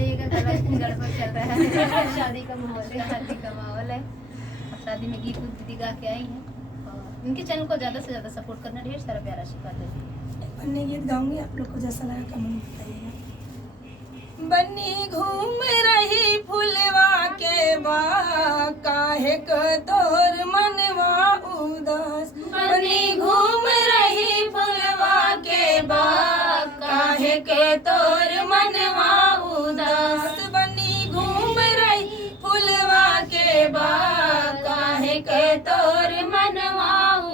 जाइएगा, गड़बड़ चल रहा है। शादी का माहौल है। शादी में गीत दीदी गा के आई हैं और इनके चैनल को ज़्यादा से ज़्यादा सपोर्ट करना, ढेर सारा प्यारा आशीर्वाद देंगे। बन्नी गीत गाऊंगी, आप लोग को जैसा लगा कमेंट बताइएगा। बन्नी घूम रही फुलवा के बाग, काहे को तोर मनवा उदास। बन्नी घूम रही फुलवा के बाग, काहे के तोर मनवा उदास। बन्नी घूम रही फुलवा के बाग, काहे के तोर मनवा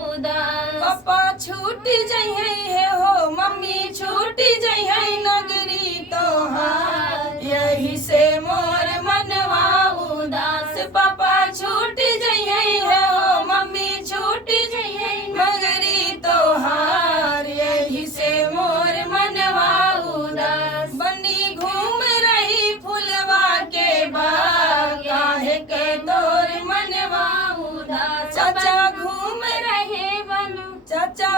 उदास। पापा छूट जइहे है हो, मम्मी छूट जइहे नगरी तोहार, यही से मोर मनवा उदास। पापा छूट जइहे है हो, मम्मी छूट जइहे नगरी तोहार, यही से मोर मनवा उदास। बन्नी घूम रही फुलवा के बाग, काहे के तोर मनवा उदास। चाचा घूम रहे बनु, चाचा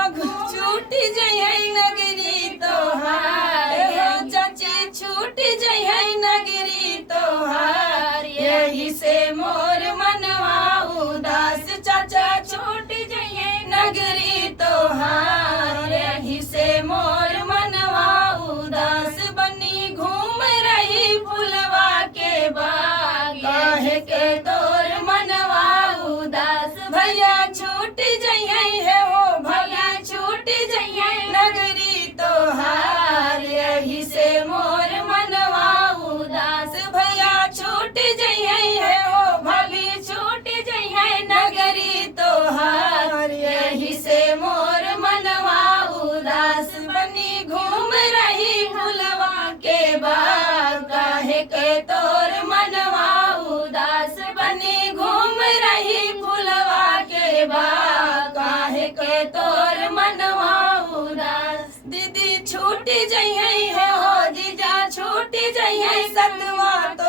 छूट जइहे नगरी तोहार, चाची छूट जइहे नगरी तोहार, यही से मोर मनवा उदास। चाचा छूट जइहे नगरी तोहार, यही से मोर मनवा उदास। बन्नी घूम रही फुलवा के बाग, काहे के तोर मनवा उदास। भैया छूट जइहे है हो, भैया छूट जइहे नगरी तोहार, यही से मोर मनवा उदास। भैया छूट जइहे है हो, भाभी छूट जइहे नगरी तोहार, यही से मोर मनवा उदास। बन्नी घूम रही फुलवा के बाग, काहे के तोर मनवा उदास। बन्नी घूम रही फुलवा के बाग, काहे के तोर मनवा उदास। दीदी छूट जइहे है हो, जीजा छूट जइहे सतवा तो